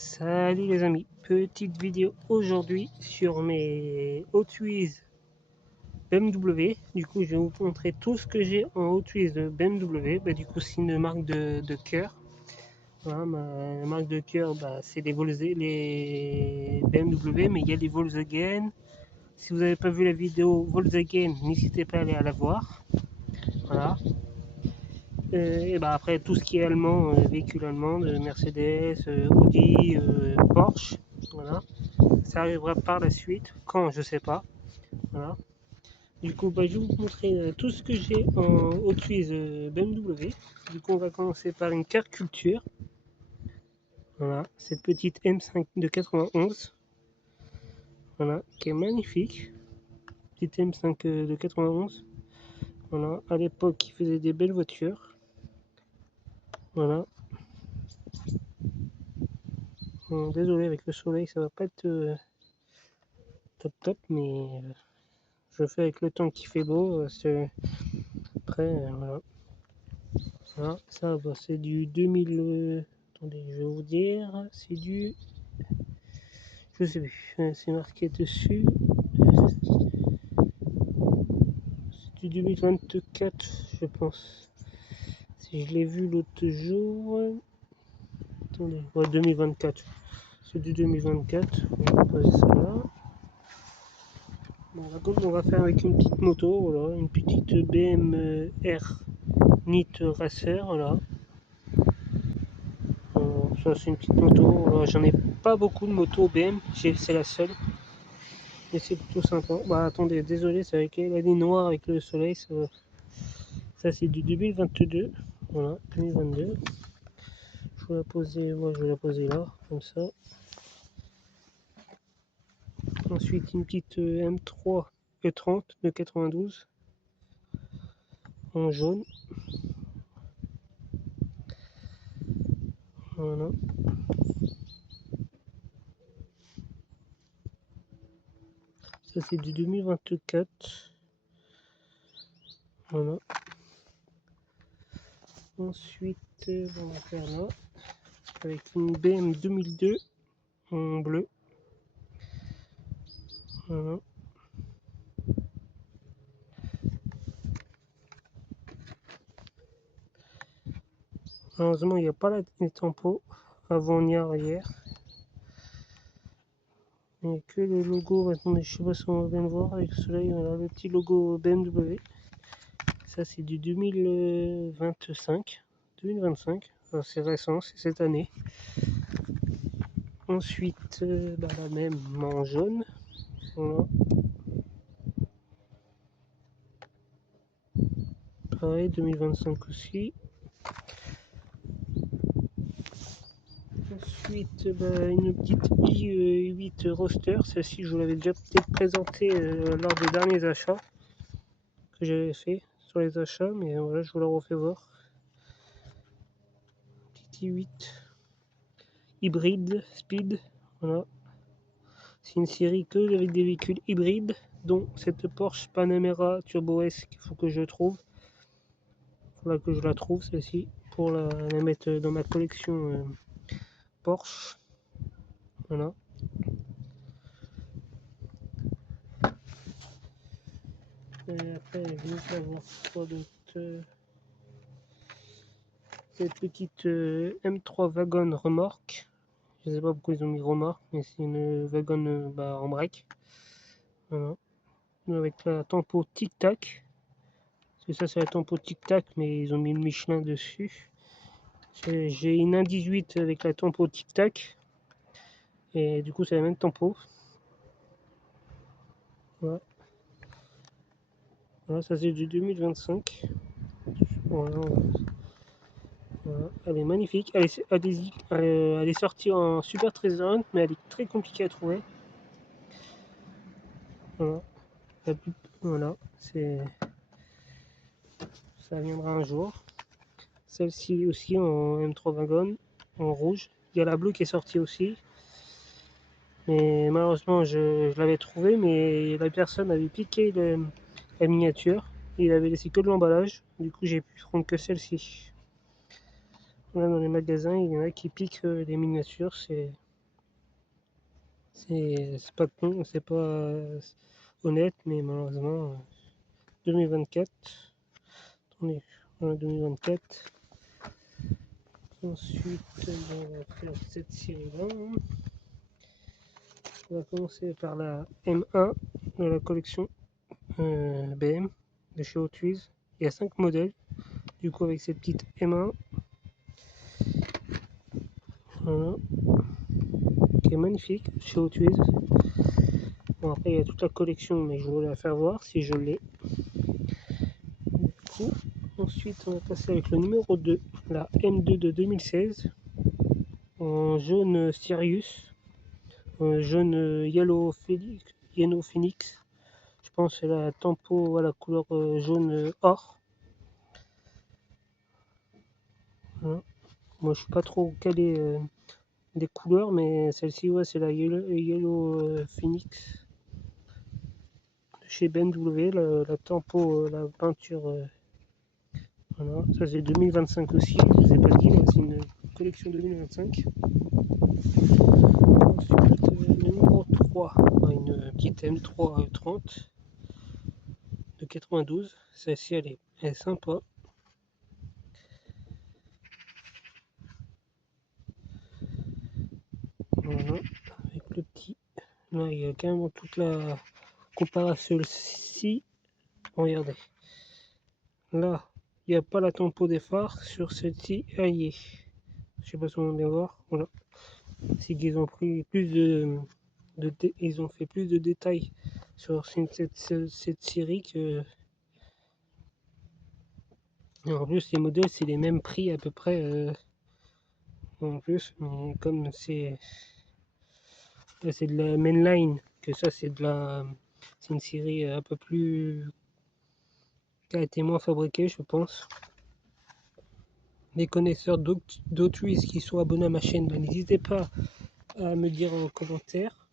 Salut les amis, petite vidéo aujourd'hui sur mes Hot Wheels BMW. Du coup je vais vous montrer tout ce que j'ai en Hot Wheels de BMW. Du coup c'est une marque de cœur. Voilà, ma marque de cœur, c'est les BMW, mais il y a les Volkswagen. Si vous n'avez pas vu la vidéo Volkswagen, n'hésitez pas à aller la voir. Voilà. Après tout ce qui est allemand, véhicule allemand, Mercedes, Audi, Porsche, voilà. Ça arrivera par la suite, quand je sais pas. Voilà. Du coup, je vais vous montrer tout ce que j'ai en Hot Wheels BMW. Du coup, on va commencer par une carte culture. Voilà, cette petite M5 de 91. Voilà, qui est magnifique. Petite M5 de 91. Voilà, à l'époque, il faisait des belles voitures. Voilà. Bon, désolé, avec le soleil, ça va pas être top, mais je fais avec le temps qui fait beau. C'est après, voilà. Ça c'est du 2000. Attendez, je vais vous dire. C'est du. Je sais plus. C'est marqué dessus. C'est du 2024, je pense. Si je l'ai vu l'autre jour. Attendez, ouais, 2024. C'est du 2024. On va poser ça là. Bon, on va faire avec une petite moto, voilà, une petite BM R NIT Racer, voilà. Ça c'est une petite moto, voilà. J'en ai pas beaucoup de motos BM, c'est la seule. Et c'est plutôt sympa. Attendez, désolé, c'est avec la ligne noire avec le soleil, ça c'est du 2022. Voilà, 2022. Je vais la poser, je vais la poser là, comme ça. Ensuite une petite M3 E30 de 92 en jaune. Voilà. Ça c'est du 2024. Voilà. Ensuite, on va faire là avec une BM 2002 en bleu. Voilà. Malheureusement, il n'y a pas les tampons avant ni arrière. Il n'y a que le logo. Attendez, je sais pas si on va bien le voir avec le soleil. Voilà, le petit logo BMW. Ça, c'est du 2025. 2025. C'est récent, c'est cette année. Ensuite, la même en jaune. Voilà. Pareil, 2025 aussi. Ensuite, une petite i8 Roadster. Celle-ci, je vous l'avais déjà peut-être présentée lors des derniers achats que j'avais fait sur les achats, mais voilà, je vous la refais voir. Petite i8 hybride speed, voilà. C'est une série que avec des véhicules hybrides, dont cette Porsche Panamera Turbo S qu'il faut que je trouve. Il faudra que je la trouve celle-ci pour la mettre dans ma collection Porsche. Voilà. Et après, je vais savoir quoi d'autre. Cette petite M3 wagon remorque. Je sais pas pourquoi ils ont mis remorque, mais c'est une wagon en break. Voilà. Avec la tempo tic tac. Parce que ça c'est la tempo tic tac, mais ils ont mis le Michelin dessus. J'ai une 1.18 avec la tempo tic tac. Et du coup c'est la même tempo. Voilà. Voilà, ça c'est du 2025. Voilà. Voilà. Elle est magnifique. Elle est sortie en Super Treasure, mais elle est très compliquée à trouver. Voilà. Voilà. Ça viendra un jour. Celle-ci aussi en M3 wagon, en rouge. Il y a la bleue qui est sortie aussi. Mais malheureusement, je l'avais trouvé, mais la personne avait piqué la miniature. Il avait laissé que de l'emballage. Du coup, j'ai pu prendre que celle-ci. Là, dans les magasins, il y en a qui piquent les miniatures. C'est pas con, c'est pas honnête, mais malheureusement 2024. Attendez, voilà 2024. Ensuite, on va faire cette série-là. On va commencer par la M1 de la collection BM de chez Hot Wheels. Il y a 5 modèles, du coup avec cette petite M1. Voilà. Qui est magnifique chez Hot Wheels. Bon, après il y a toute la collection, mais je voulais la faire voir si je l'ai. Du coup, ensuite on va passer avec le numéro 2, la M2 de 2016, en jaune Sirius, jaune Yellow Phoenix. Je pense que c'est la tempo à la couleur jaune or. Voilà. Moi je suis pas trop calé des couleurs, mais celle-ci ouais, c'est la Yellow Phoenix de chez BMW, la tempo, la peinture. Voilà, ça c'est 2025 aussi, je vous ai pas dit, c'est une collection 2025. Ensuite, numéro 3, une petite M3 30 de 92. Celle-ci elle est sympa. Voilà, avec le petit. Là il y a carrément toute la. Comparé à celle-ci, regardez. Là, il n'y a pas la tempo des phares, sur celle-ci, elle y est. Je sais pas si on va bien voir. Voilà. C'est qu'ils ont pris plus ils ont fait plus de détails sur cette série que. Et en plus, les modèles, c'est les mêmes prix à peu près. En plus, mais comme c'est de la mainline, que ça, c'est une série un peu plus. Qui a été moins fabriquée, je pense. Les connaisseurs d'Hot Wheels qui sont abonnés à ma chaîne, ben, n'hésitez pas à me dire en commentaire.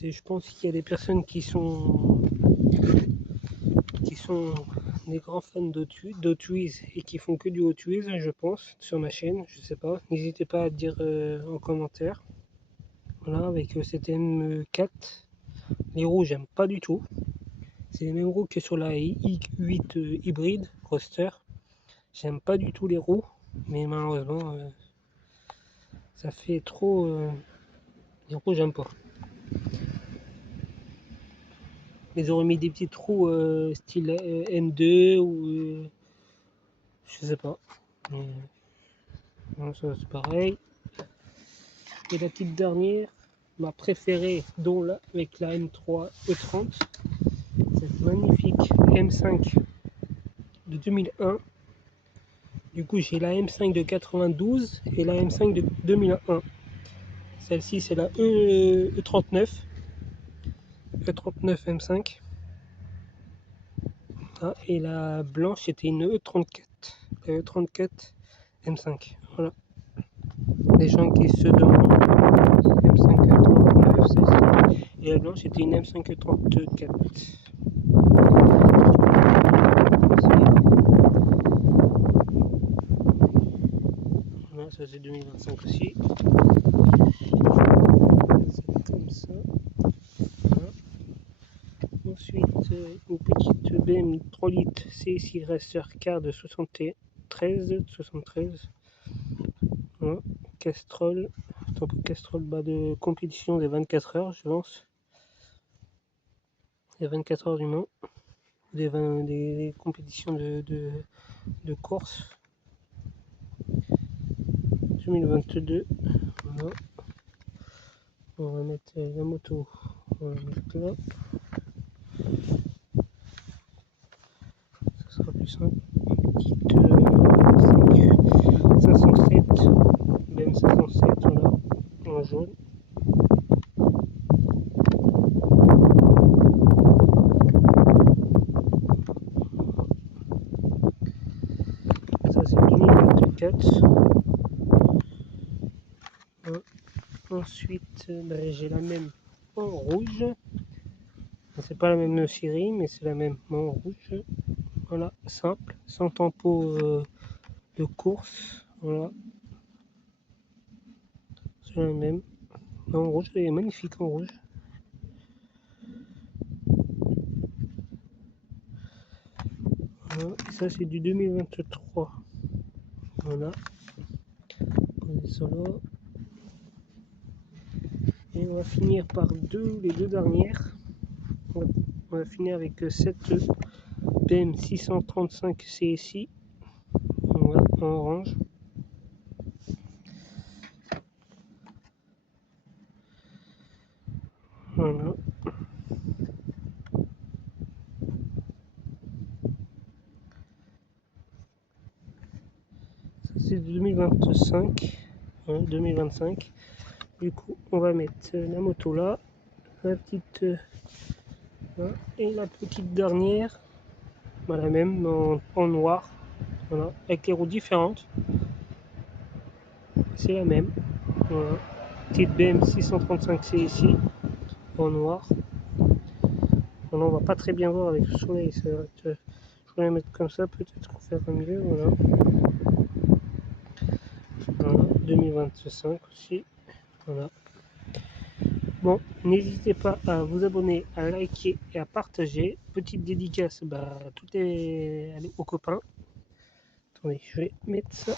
Je pense qu'il y a des personnes qui sont des grands fans d'Hot Wheels et qui font que du Hot Wheels, je pense, sur ma chaîne, je sais pas. N'hésitez pas à dire en commentaire. Voilà, avec cette M4. Les roues, j'aime pas du tout. C'est les mêmes roues que sur la i8 hybride Roadster. J'aime pas du tout les roues, mais malheureusement, ça fait trop. Les roues, j'aime pas. Ils auraient mis des petits trous style M2 ou je sais pas. Mais, non, ça c'est pareil. Et la petite dernière, ma préférée, dont là, avec la M3 E30, cette magnifique M5 de 2001. Du coup, j'ai la M5 de 92 et la M5 de 2001. Celle-ci, c'est la E39. E39 M5. Ah, et la blanche, c'était une E34. La E34 M5. Voilà. Les gens qui se demandent. M5 39, celle-ci. Et la blanche, c'était une M5 34. Voilà, ça c'est 2025 aussi. C'est comme ça. Voilà. Ensuite, une petite BM 3 litres CSI Racer Car de 73. Voilà. Castrol. Castrol bas de compétition des 24 heures, je pense. Les 24 heures du Mans. Des compétitions de course. 2022. Voilà. On va mettre la moto. On va la mettre là. Ça sera plus simple. Petite 507. BM 507, voilà. En jaune. Ça c'est 2024. Voilà. Ensuite, j'ai la même en rouge. C'est pas la même série, mais c'est la même en rouge. Voilà, simple, sans tempo de course. Voilà, c'est la même. En rouge, elle est magnifique en rouge. Voilà. Et ça c'est du 2023. Voilà. Solo. Et on va finir par les deux dernières. On va finir avec cette PM 635 CSI. Voilà, en orange. Voilà. Ça c'est 2025. Hein, 2025. Du coup, on va mettre la moto là. La petite. Là, et la petite dernière. La même en noir. Voilà. Avec les roues différentes. C'est la même. Voilà. Petite BM 635C ici. En noir. Voilà, on va pas très bien voir avec le soleil. Ça va être, je vais la mettre comme ça, peut-être qu'on fera mieux. Voilà. Voilà, 2025 aussi. Voilà. Bon, n'hésitez pas à vous abonner, à liker et à partager. Petite dédicace, tout est allez, aux copains. Attendez, je vais mettre ça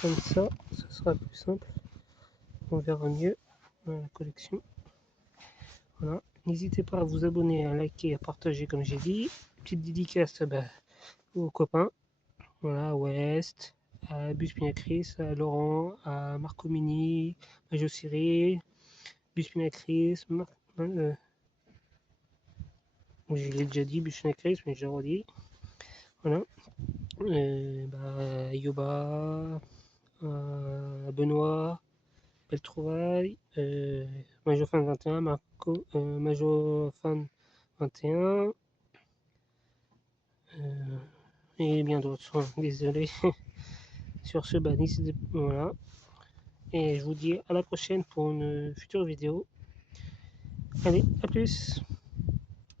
comme ça sera plus simple. On verra mieux dans la collection. Voilà. N'hésitez pas à vous abonner, à liker, à partager comme j'ai dit. Petite dédicace aux copains. Voilà, à West, à Buspinacris, à Laurent, à Marco Mini, à Jossiri, Buspinacris, je l'ai déjà dit, Buspinacris, mais je le redis. Voilà. Yoba, Benoît, Belle Trouvaille, Majofan 21, Marco, Majofan 21, et bien d'autres, désolé. Sur ce, voilà. Et je vous dis à la prochaine pour une future vidéo. Allez, à plus!